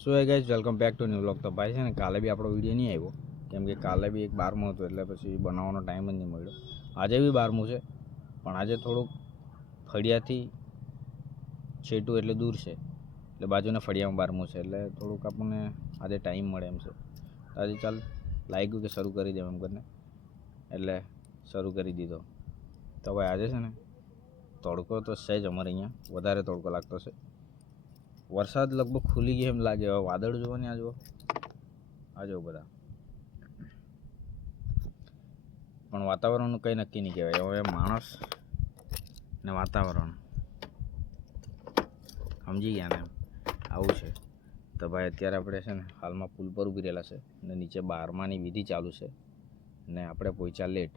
So hey guys, welcome back to new vlog. તો ભાઈ છે ને કાલે બી આપણો વિડીયો નહીં આવ્યો કેમ કે કાલે બી એક 12મું હતું એટલે પછી બનાવવાનો ટાઈમ જ નહીં મળ્યો. આજે બી 12મું છે પણ આજે થોડુંક ફળિયાથી છેટું એટલે દૂર છે, એટલે બાજુના ફળિયામાં 12મું છે એટલે થોડુંક આપણને આજે ટાઈમ મળે એમ છે. આજે ચાલ લાગ્યું કે શરૂ કરી દેમ એમ કરીને એટલે શરૂ કરી દીધો. તો ભાઈ આજે છે ને તડકો તો છે જ, અમારે અહીંયા વધારે તડકો લાગતો છે. વરસાદ લગભગ ખુલી ગયો એમ લાગે. હવે વાદળ જોવો ને, આ જો બધા, પણ વાતાવરણનું કંઈ નક્કી નહીં કહેવાય. હવે માણસ ને વાતાવરણ સમજી ગયા ને, આવું છે. તો ભાઈ અત્યારે આપણે છે ને હાલમાં પુલ પર ઊભી રહેલા છે અને નીચે 12માની વિધિ ચાલુ છે ને આપણે પહોંચ્યા લેટ,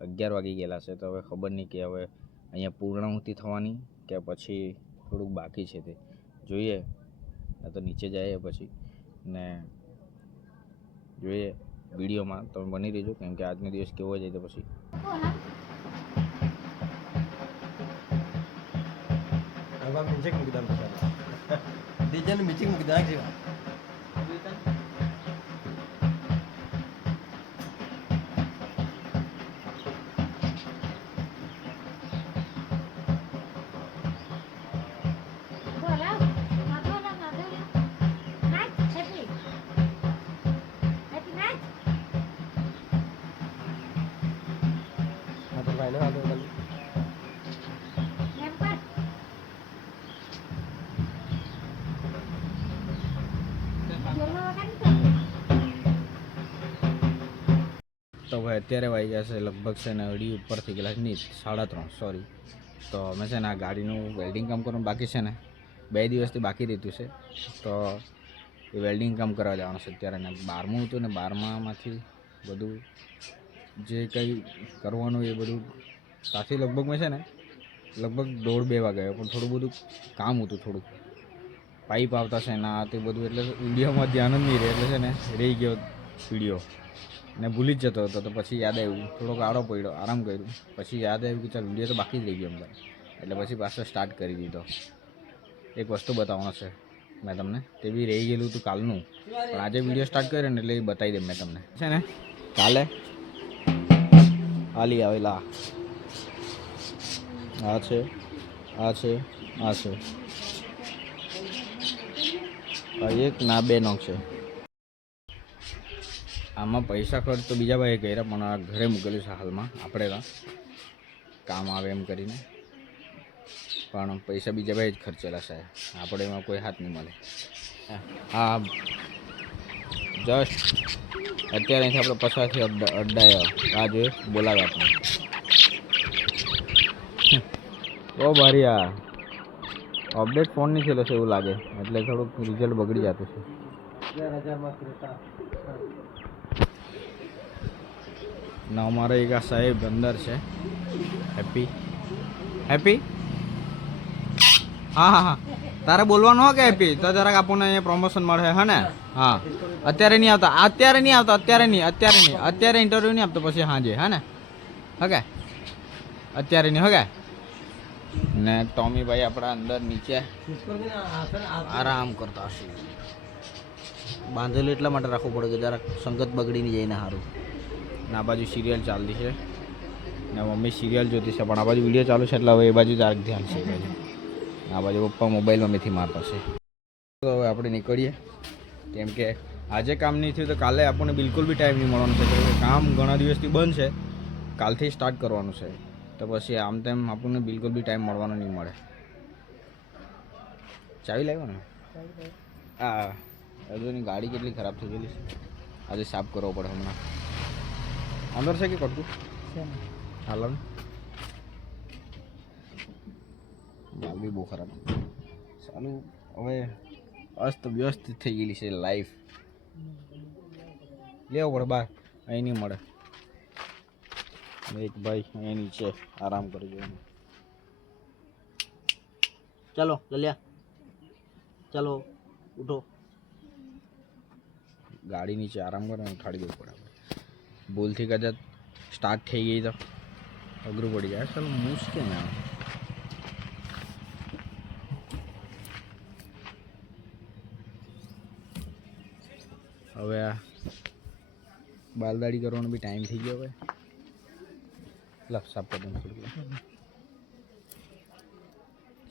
11 વાગી ગયેલા છે. તો હવે ખબર નહીં કે હવે અહીંયા પૂર્ણાહુતિ થવાની કે પછી થોડુંક બાકી છે, તે જોઈએ. તો નીચે જઈએ પછી ને જોઈએ. વિડીયોમાં તમે બની રહેજો કેમ કે આજનો દિવસ કેવો જાય તો પછી તો ભાઈ અત્યારે વાગ્યા છે લગભગ છે ને અઢી ઉપરથી ગયેલા છે, નહીં 3:30 સોરી. તો અમે છે ને આ ગાડીનું વેલ્ડિંગ કામ કરવાનું બાકી છે ને, 2 દિવસથી બાકી રહેતું છે. તો એ વેલ્ડિંગ કામ કરવા જવાનું છે અત્યારે. ને 12મું હતું ને 12મામાંથી બધું જે કંઈ કરવાનું એ બધું ત્યાંથી લગભગ મેં છે ને લગભગ 1:30-2 વાગ્યા, પણ થોડું બધું કામ હતું, થોડુંક પાઇપ આવતા છે ના તે બધું, એટલે વિડીયોમાં ધ્યાન જ નહીં રહે, એટલે છે ને રહી ગયો વિડીયો ને ભૂલી જ જતો હતો. તો પછી યાદ આવ્યું, થોડોક આડો પડ્યો, આરામ કર્યું, પછી યાદ આવ્યું કે ચાલ વિડીયો તો બાકી જ રહી ગયો એમ, એટલે પછી પાછો સ્ટાર્ટ કરી દીધો. એક વસ્તુ બતાવવાનો છે મેં તમને, તે બી રહી ગયેલું હતું કાલનું, પણ આજે વિડીયો સ્ટાર્ટ કર્યો ને એટલે એ બતાવી દઉં મેં તમને. છે ને કાલે હાલી આવેલા આ છે, આ છે, આ છે, એક ના 2 નોક છે. આમાં પૈસા ખર્ચ તો બીજા ભાઈએ કર્યા, પણ આ ઘરે મૂકેલું છે હાલમાં, આપણે ત્યાં કામ આવે એમ કરીને, પણ પૈસા બીજા ભાઈ જ ખર્ચેલા છે, આપણે એમાં કોઈ હાથ નહીં મળે. હા જસ્ટ અત્યારે અહીંથી આપણે પછાડથી અડ્ડાએ આ જોઈએ બોલાવે આપણે. બહુ ભારી આ અપડેટ ફોન નહીં થયેલો છે એવું લાગે, એટલે થોડુંક રિઝલ્ટ બગડી જતું છે. ના અમારે એક આ સાહેબ અંદર છે, હેપી હેપી. હા હા હા, તારે બોલવાનું હો કે હેપી, તો જરાક આપણને અહીંયા પ્રમોશન મળે હે ને. હા અત્યારે નહીં આવતા, અત્યારે નહીં આવતા, અત્યારે ઇન્ટરવ્યૂ નહીં આપતો, પછી હાજે હે ને. હકે અત્યારે નહીં હકે. ને ટોમી ભાઈ આપણા અંદર નીચે આરામ કરતા હશે. બાંધેલું એટલા માટે રાખવું પડે કે જરાક સંગત બગડી નહીં જાય ને સારું. ને આ બાજુ સિરિયલ ચાલતી છે ને મમ્મી સિરિયલ જોતી છે, પણ આ બાજુ વિડીયો ચાલુ છે એટલે હવે એ બાજુ જરાક ધ્યાન છે. એ બાજુ આ બાજુ પપ્પા મોબાઈલમાં મેથી મારતા છે. તો હવે આપણે નીકળીએ કેમ કે આજે કામ નહીં થયું તો કાલે આપણને બિલકુલ બી ટાઈમ નહીં મળવાનો છે. કામ ઘણા દિવસથી બંધ છે, કાલથી સ્ટાર્ટ કરવાનું છે. તો પછી આમ તેમ આપણને બિલકુલ બી ટાઈમ મળવાનો નહીં મળે. ચાવી લાવ્યો ને? હા હજુની ગાડી કેટલી ખરાબ થઈ ગયેલી છે, આજે સાફ કરવો પડે હમણાં. અંદર છે કે કટકું હાલ માલ બી બહુ ખરાબ. ચાલું હવે અસ્ત વ્યસ્ત થઈ ગયેલી છે લાઈફ, લેવો પડે બહાર, અહીં નહીં મળે. એક ભાઈ અહીં નીચે આરામ કરી ગયો. ચાલો લલ્યા ચાલો ઉઠો. ગાડી નીચે આરામ કરે ઉઠાડી દેવું પડે. ભૂલથી કદાચ સ્ટાર્ટ થઈ ગઈ તો અઘરું પડી જાય. ચાલો મુશ્કેલ ના આવે. હવે આ બાલદાડી કરવાનો બી ટાઈમ થઈ ગયો. હવે લપ સાફ કરી દઉં થોડું,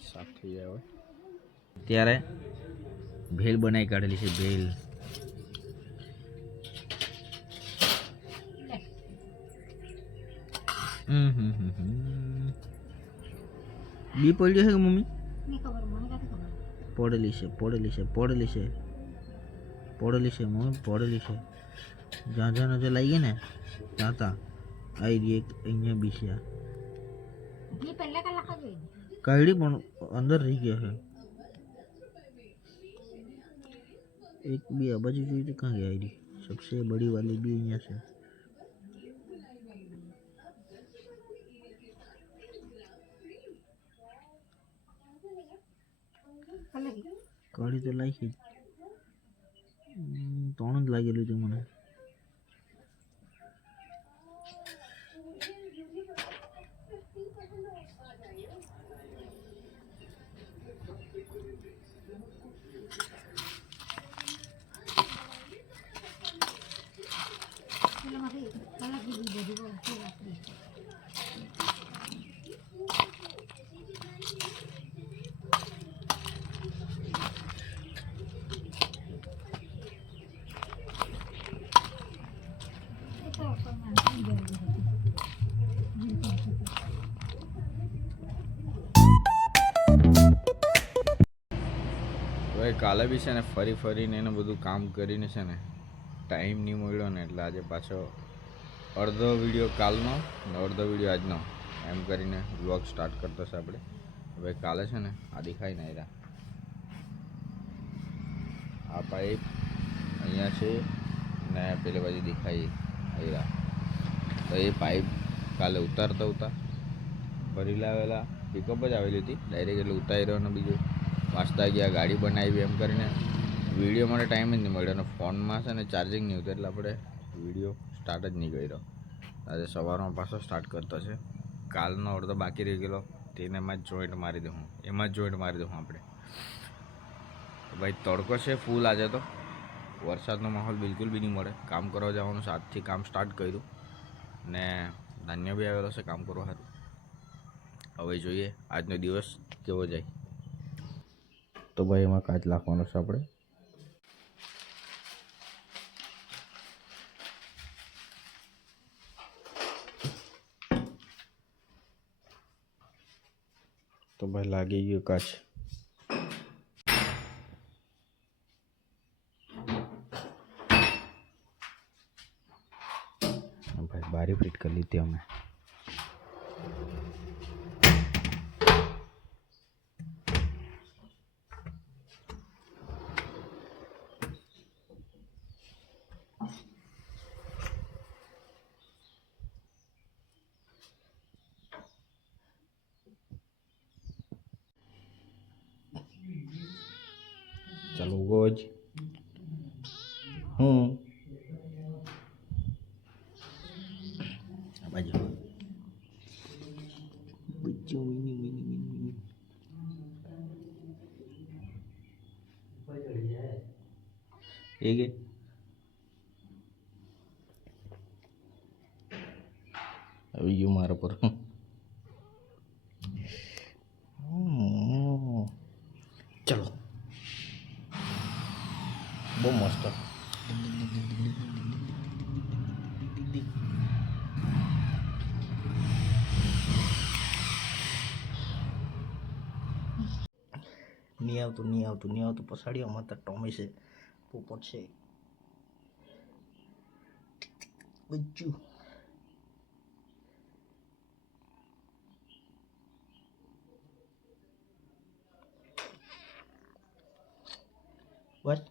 સાફ થઈ જાય. હવે ત્યારે ભેલ બનાવી કાઢેલી છે. ભેલ બી પડ્યો છે કે મમ્મી? પડેલી છે મમ્મી, પડેલી છે. જ્યાં જ્યાં નજર લાગી ગઈ ને ત્યાં ત્યાં આવી રહી. એક અહીંયા બી છે. કાઢી પણ અંદર રહી ગયા છે. એક બી આ બાજુ જોઈ તો ક્યાં ગયા? આવી સબસે બડી વાલી બી અહીંયા છે. કાઢી તો લાગી, 3 જ લાગેલું હતું મને. હવે કાલે બી છે ને ફરીને એને બધું કામ કરીને છે ને ટાઈમ નહીં મળ્યો ને, એટલે આજે પાછો અડધો વિડીયો કાલનો ને અડધો વિડીયો આજનો એમ કરીને વ્લોગ સ્ટાર્ટ કરતો છે આપણે. હવે કાલે છે ને આ દેખાય ને આવ્યા આ પાઇપ અહીંયા છે ને પેલી બાજુ દેખાય આવ્યા. તો એ પાઇપ કાલે ઉતારતા ભરી લાવેલા પિકઅપ જ આવેલી હતી ડાયરેક્ટ, એટલે ઉતાર્યો ને બીજું વાંચતા ગયા, ગાડી બનાવી એમ કરીને વિડીયો માટે ટાઈમ જ નહીં મળ્યો. અને ફોનમાં છે ને ચાર્જિંગ નહીં હતું, એટલે આપણે વિડીયો સ્ટાર્ટ જ નહીં કર્યો. આજે સવારમાં પાછો સ્ટાર્ટ કરતો છે. કાલનો અડધો બાકી રહી ગયેલો તેને એમાં જ જોઈન્ટ મારી દઉં આપણે. ભાઈ તડકો છે ફૂલ. આજે તો વરસાદનો માહોલ બિલકુલ બી નહીં મળે. કામ કરવા જવાનું 7થી કામ સ્ટાર્ટ કર્યું ને ધાન્ય બી આવેલો છે કામ કરવા સારું. હવે જોઈએ આજનો દિવસ કેવો જાય. તો ભાઈ એમાં કાચ નાખવાનો છે આપણે. તો ભાઈ લાગી ગયું કાચ. ભાઈ બારી ફિટ કરી લીધી અમે. ચાલો ગોજ આ બાજુ એ કે આવી ગયું મારા પર. ચલો બહુ મસ્ત. નહીં આવતું પછાડી અમારે તો ટોમી છે, પોપટ છે. બચ્ચું બસ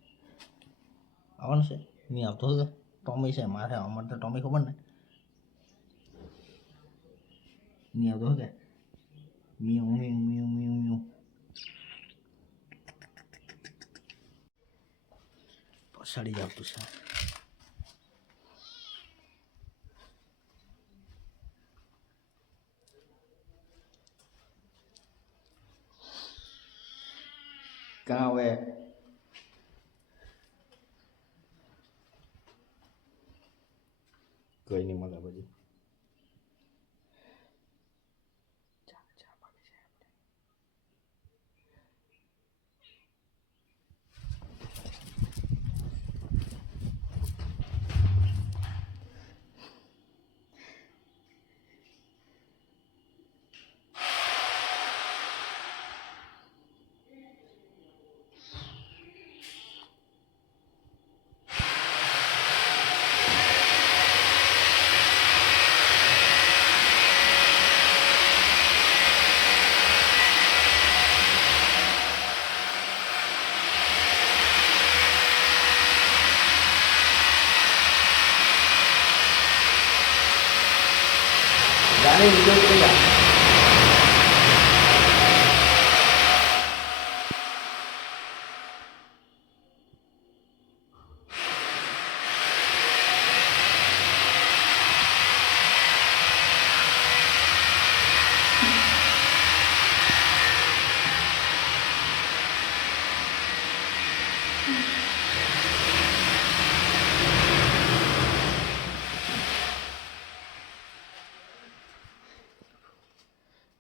આવવાનું છે. નહીં આવતો હતો ટોમી છે મારે. અમારે તો ટોમી ખબર ને નહીં આવતો કે mu mu mu mu mu પછાડી જ આવતું છે. કાં હવે કોઈ નહીં મળે પછી. ગાડી વિડીયો કરી જા.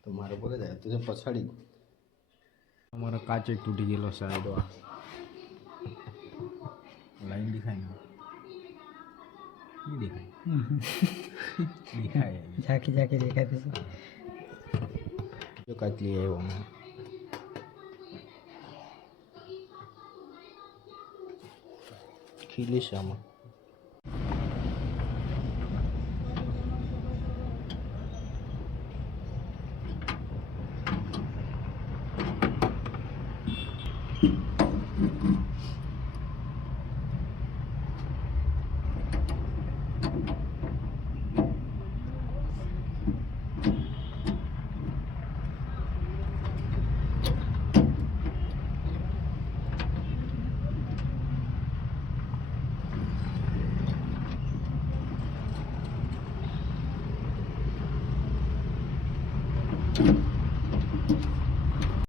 તો મારે બોલે જાય તું પછાડી અમારો કાચ એક તૂટી ગયેલો સાઈડ લાઈન દેખાય ને નહીં દેખાય દેખાય ઝાંકી ઝાંકી દેખાતી છે. જો કાચ લઈ આવ્યો અમે ખીલી છે આમાં.